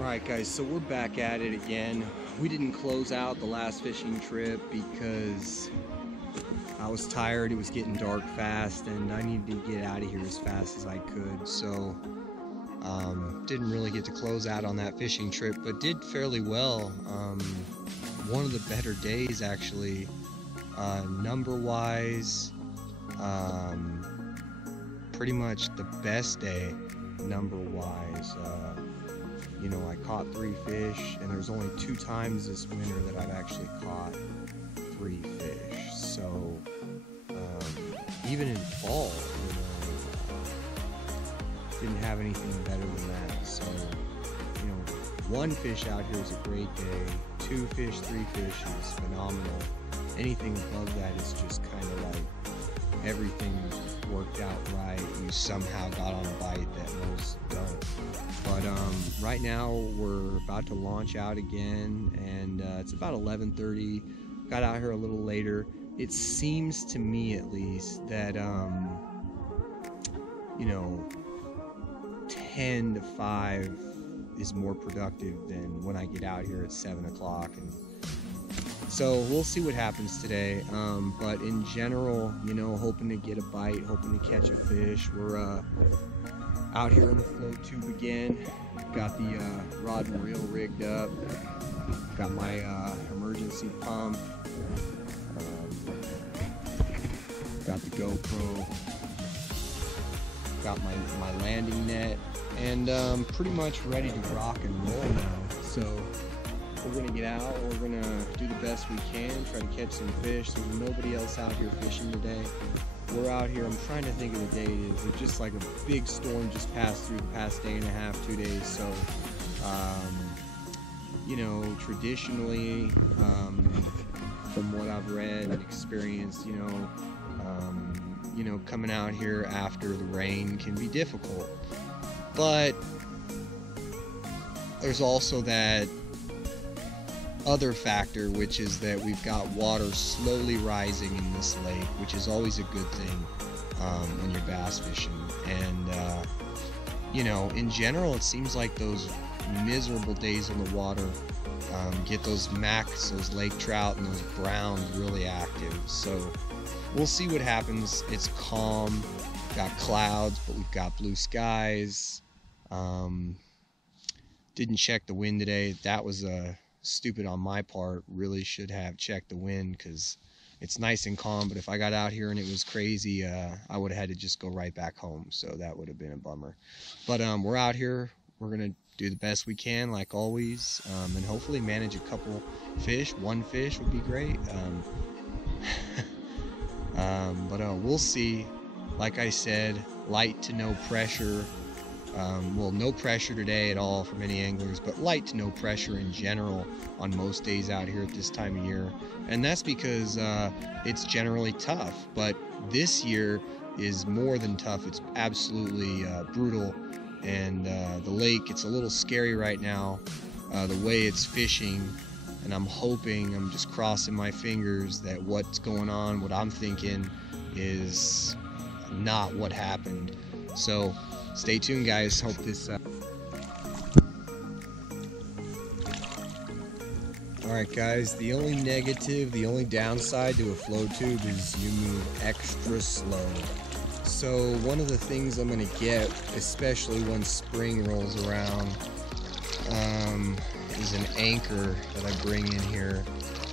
Alright guys, so we're back at it again. We didn't close out the last fishing trip because I was tired, it was getting dark fast, and I needed to get out of here as fast as I could. So didn't really get to close out on that fishing trip, but did fairly well. One of the better days actually, number wise, pretty much the best day number wise. You know, I caught 3 fish, and there's only 2 times this winter that I've actually caught 3 fish. So even in fall, you know, didn't have anything better than that. So, you know, 1 fish out here is a great day. 2 fish, 3 fish is phenomenal. Anything above that is just kind of like everything worked out right. You somehow got on a bite that most don't. But right now we're about to launch out again, and it's about 11:30. Got out here a little later. It seems to me, at least, that you know, 10 to 5 is more productive than when I get out here at 7 o'clock. And so we'll see what happens today, but in general, you know, hoping to get a bite, hoping to catch a fish. We're out here in the float tube again. Got the rod and reel rigged up. Got my emergency pump. Got the GoPro. Got my landing net, and pretty much ready to rock and roll now. So we're gonna get out, we're gonna do the best we can, try to catch some fish. There's nobody else out here fishing today. We're out here, I'm trying to think of the date it is. It's just like a big storm just passed through the past day and a half, 2 days. So, you know, traditionally, from what I've read and experienced, you know, coming out here after the rain can be difficult. But there's also that other factor, which is that we've got water slowly rising in this lake, which is always a good thing when you're bass fishing. And you know, in general, it seems like those miserable days on the water get those macs, those lake trout, and those browns really active. So we'll see what happens. It's calm, got clouds, but we've got blue skies. Didn't check the wind today. That was stupid on my part. Really should have checked the wind, because it's nice and calm, but if I got out here and it was crazy, I would have had to just go right back home, so that would have been a bummer. But we're out here, we're gonna do the best we can like always, and hopefully manage a couple fish. 1 fish would be great. But we'll see. Like I said, light to no pressure. Well, no pressure today at all from any anglers, but light to no pressure in general on most days out here at this time of year. And that's because it's generally tough, but this year is more than tough. It's absolutely brutal, and the lake, it's a little scary right now, the way it's fishing. And I'm hoping, I'm just crossing my fingers that what's going on, what I'm thinking, is not what happened. So stay tuned, guys. Hope this Alright guys, the only negative, the only downside to a float tube is you move extra slow. So one of the things I'm going to get, especially when spring rolls around, is an anchor that I bring in here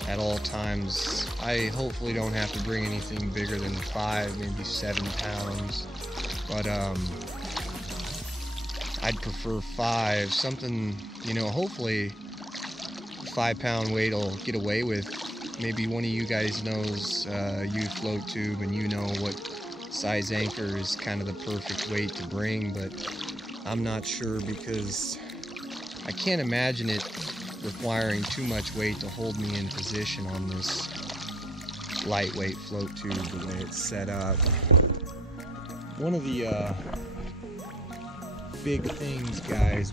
at all times. I hopefully don't have to bring anything bigger than 5, maybe 7 pounds, but I'd prefer 5, something, you know, hopefully 5-pound weight will get away with. Maybe one of you guys knows, you float tube, and you know what size anchor is kind of the perfect weight to bring, but I'm not sure, because I can't imagine it requiring too much weight to hold me in position on this lightweight float tube the way it's set up. One of the big things, guys,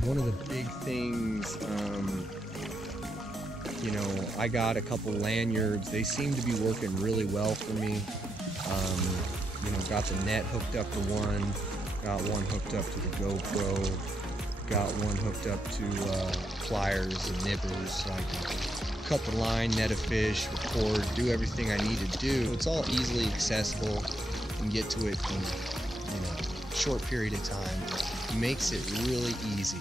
you know, I got a couple lanyards. They seem to be working really well for me. You know, got the net hooked up to one, got one hooked up to the GoPro. Got one hooked up to pliers and nippers so I can cut the line, net a fish, record, do everything I need to do. It's all easily accessible. You can get to it in a short period of time. It makes it really easy.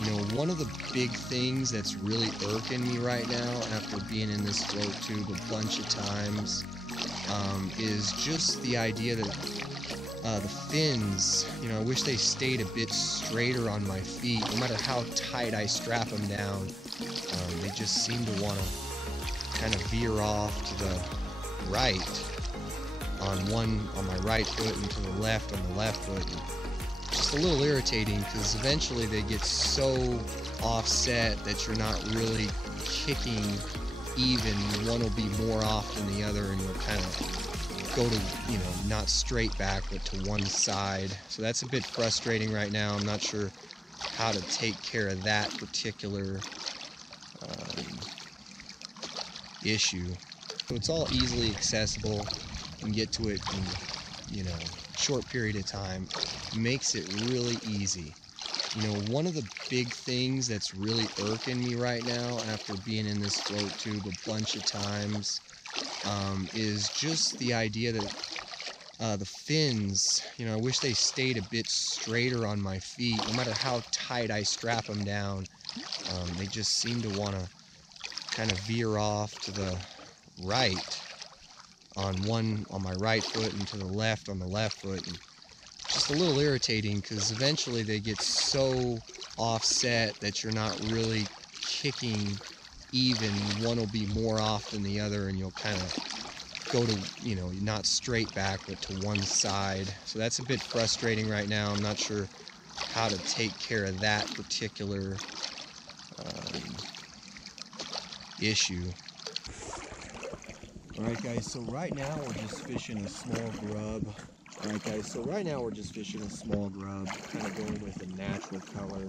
You know, one of the big things that's really irking me right now after being in this float tube a bunch of times is just the idea that the fins, I wish they stayed a bit straighter on my feet. No matter how tight I strap them down, they just seem to want to kind of veer off to the right on my right foot and to the left on the left foot. Just a little irritating because eventually they get so offset that you're not really kicking even. One will be more off than the other, and you'll kind of go to, not straight back, but to one side. So that's a bit frustrating right now. I'm not sure how to take care of that particular issue. So it's all easily accessible. You can get to it in, a short period of time. It makes it really easy. One of the big things that's really irking me right now after being in this float tube a bunch of times is just the idea that the fins, I wish they stayed a bit straighter on my feet. No matter how tight I strap them down, they just seem to want to kind of veer off to the right on my right foot and to the left on the left foot. And just a little irritating because eventually they get so offset that you're not really kicking even. One will be more off than the other, and you'll kind of go to, not straight back, but to one side. So that's a bit frustrating right now. I'm not sure how to take care of that particular issue. Alright guys, so right now we're just fishing a small grub. Kind of going with a natural color.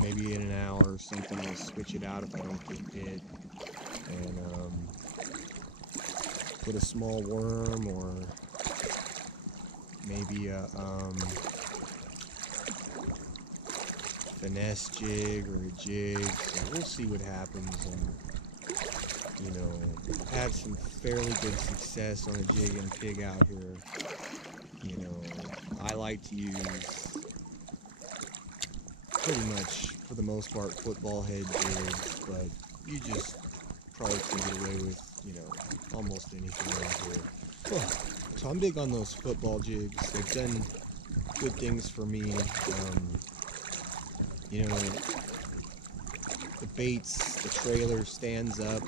Maybe in an hour or something I'll switch it out if I don't get bit. And put a small worm or maybe a finesse jig or a jig. So we'll see what happens. And I've had some fairly good success on a jig and pig out here. I like to use pretty much, for the most part, football head jigs, but you just probably can get away with, almost anything out here. So I'm big on those football jigs. They've done good things for me. The baits, the trailer stands up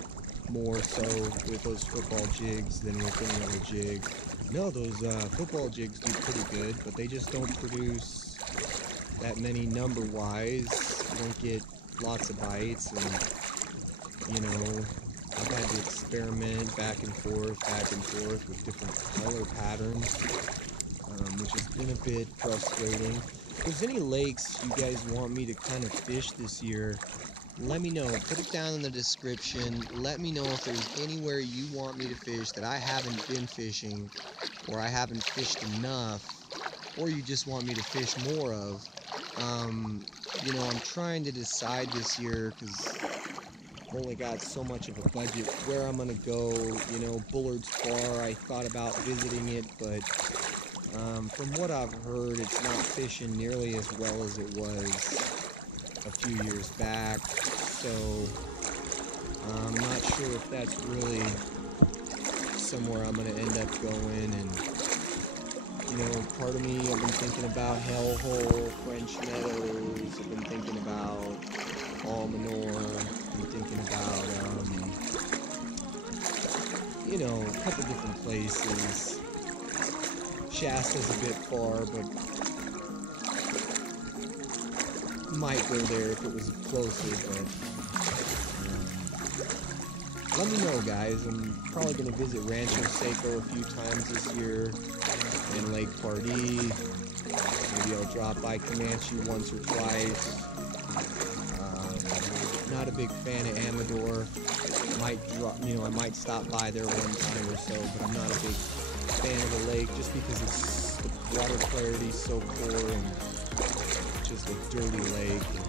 more so with those football jigs than with any other jig. No, those football jigs do pretty good, but they just don't produce that many number-wise. You don't get lots of bites, and I've had to experiment back and forth with different color patterns, which has been a bit frustrating. If there's any lakes you guys want me to kind of fish this year, let me know. Put it down in the description. Let me know if there's anywhere you want me to fish that I haven't been fishing, or I haven't fished enough, or you just want me to fish more of. I'm trying to decide this year because I've only got so much of a budget where I'm going to go. Bullard's Bar, I thought about visiting it, but from what I've heard, it's not fishing nearly as well as it was a few years back, so I'm not sure if that's really somewhere I'm going to end up going. And part of me, I've been thinking about Hellhole, French Meadows, I've been thinking about Almanor, I've been thinking about a couple different places. Shasta's a bit far, but might go there if it was closer. But let me know, guys. I'm probably going to visit Rancho Seco a few times this year, and Lake Pardee. Maybe I'll drop by Comanche once or twice. Not a big fan of Amador. I might stop by there one time or so, but I'm not a big fan of the lake just because it's the water clarity so poor and just a dirty lake. And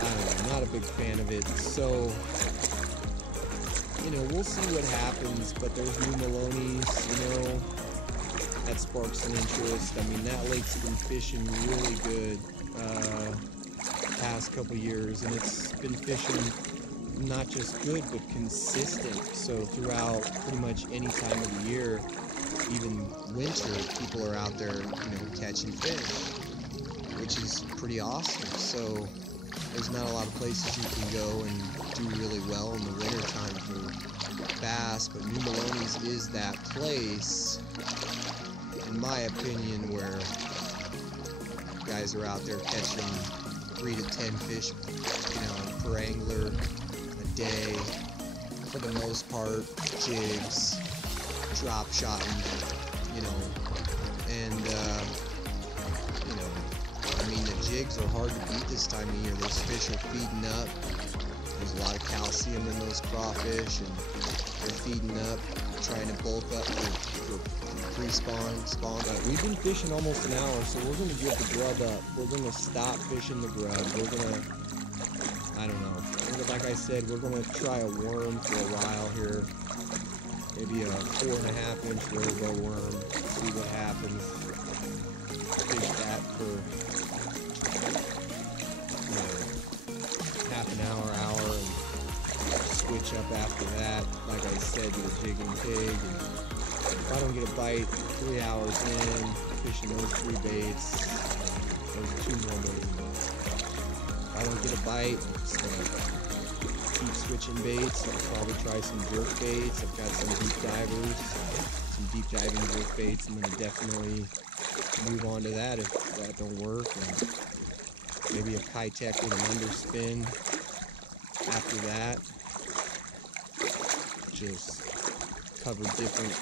I don't know, not a big fan of it. So, you know, we'll see what happens, but there's new Maloney's, you know, that sparks an interest. I mean, that lake's been fishing really good past couple years, and it's been fishing not just good, but consistent. So throughout pretty much any time of the year, even winter, people are out there, you know, catching fish, which is pretty awesome. So there's not a lot of places you can go and do really well in the winter time for bass, but New Maloney's is that place, in my opinion, where guys are out there catching 3 to 10 fish, you know, per angler a day, for the most part, jigs, drop shotting, you know, and you know, I mean, the jigs are hard to beat this time of year. Those fish are feeding up. There's a lot of calcium in those crawfish, and they're feeding up, trying to bulk up for pre-spawn, spawn. We've been fishing almost an hour, so we're going to give the grub up. We're going to stop fishing the grub. We're going to, I don't know, like I said, we're going to try a worm for a while here. Maybe a 4.5-inch Roboworm, see what happens. Fish that for, you know, half an hour, and switch up after that, like I said, to the jig and pig. And if I don't get a bite 3 hours in, fishing those 3 baits, those 2 more baits. If I don't get a bite, I'm just gonna keep switching baits. I'll probably try some jerk baits. I've got some deep divers, some deep diving jerk baits. I'm gonna definitely move on to that if that don't work. And maybe a Kitech with an underspin after that. Just cover different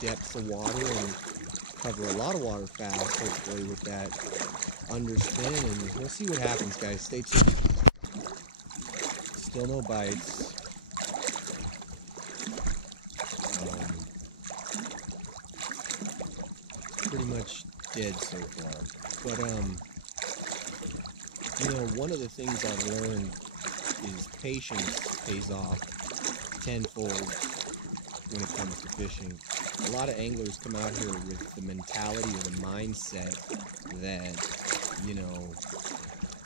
depths of water and cover a lot of water fast, hopefully, with that underspin, and we'll see what happens, guys. Stay tuned. Still no bites. Pretty much dead so far. But you know, one of the things I've learned is patience pays off tenfold when it comes to fishing. A lot of anglers come out here with the mentality or the mindset that, you know,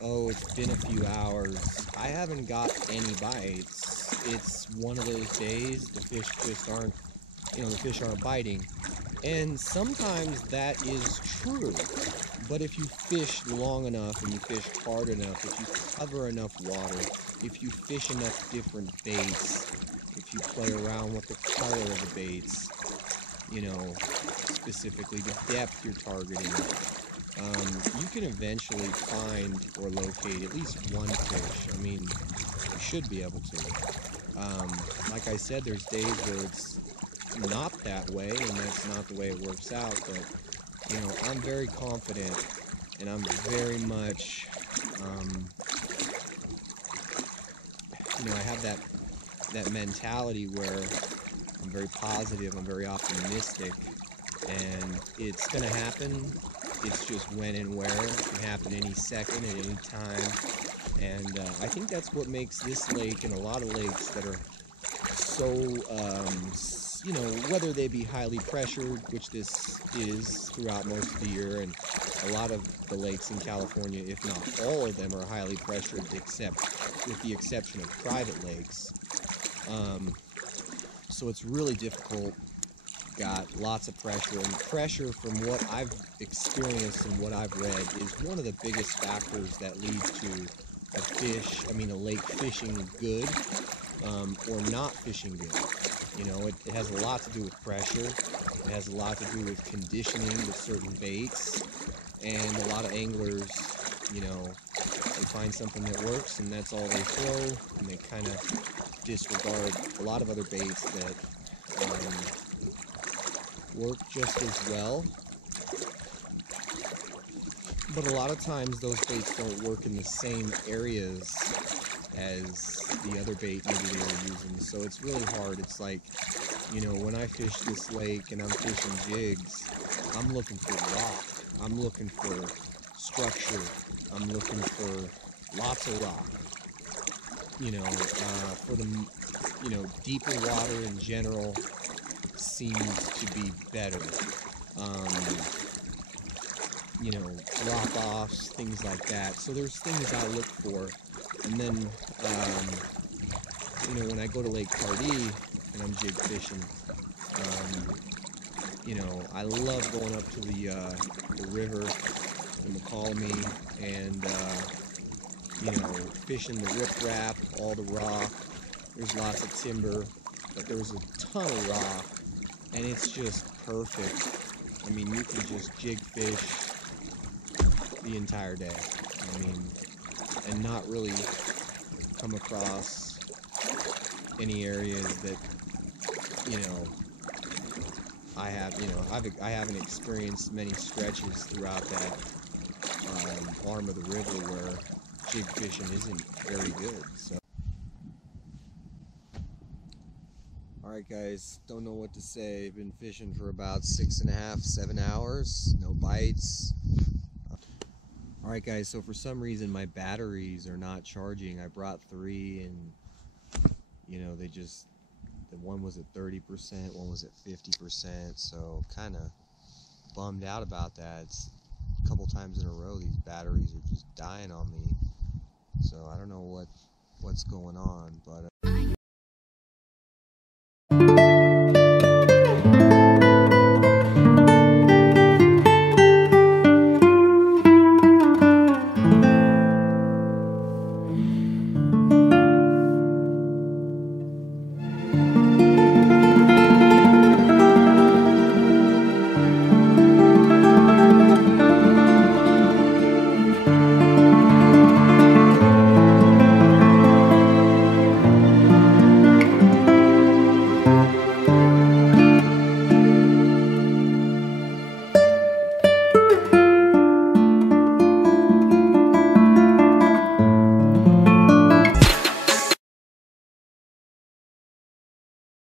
oh, it's been a few hours, I haven't got any bites. It's one of those days, the fish just aren't, you know, the fish aren't biting. And sometimes that is true. But if you fish long enough and you fish hard enough, if you cover enough water, if you fish enough different baits, if you play around with the color of the baits, you know, specifically the depth you're targeting, you can eventually find or locate at least one fish. I mean, you should be able to. Like I said, there's days where it's not that way, and that's not the way it works out, but, you know, I'm very confident, and I'm very much, you know, I have that mentality where I'm very positive, I'm very optimistic, and it's going to happen. It's just when and where. It can happen any second, at any time. And I think that's what makes this lake and a lot of lakes that are so, you know, whether they be highly pressured, which this is throughout most of the year, and a lot of the lakes in California, if not all of them, are highly pressured, except with the exception of private lakes. So it's really difficult. Got lots of pressure, and pressure, from what I've experienced and what I've read, is one of the biggest factors that leads to a lake fishing good, or not fishing good. You know, it has a lot to do with pressure. It has a lot to do with conditioning with certain baits, and a lot of anglers, you know, they find something that works and that's all they throw, and they kind of disregard a lot of other baits that work just as well. But a lot of times those baits don't work in the same areas as the other bait maybe they were using, so it's really hard. It's like, You know, when I fish this lake and I'm fishing jigs, I'm looking for rock. I'm looking for structure. I'm looking for lots of rock. You know, for the, you know, deeper water in general seems to be better. You know, drop-offs, things like that. So there's things I look for. And then, you know, when I go to Lake Pardee and I'm jig fishing, you know, I love going up to the river in McCallamy and, you know, fishing the riprap, all the rock. There's lots of timber, but there's a ton of rock, and it's just perfect. I mean, you can just jig fish the entire day. I mean, and not really come across any areas that, you know, I have, you know, I haven't experienced many stretches throughout that arm of the river where jig fishing isn't very good. So, alright guys, don't know what to say. I've been fishing for about 6.5, 7 hours, no bites. Alright guys, so for some reason my batteries are not charging. I brought 3 and, you know, they just, the one was at 30%, one was at 50%, so kind of bummed out about that. It's a couple times in a row these batteries are just dying on me, so I don't know what's going on, but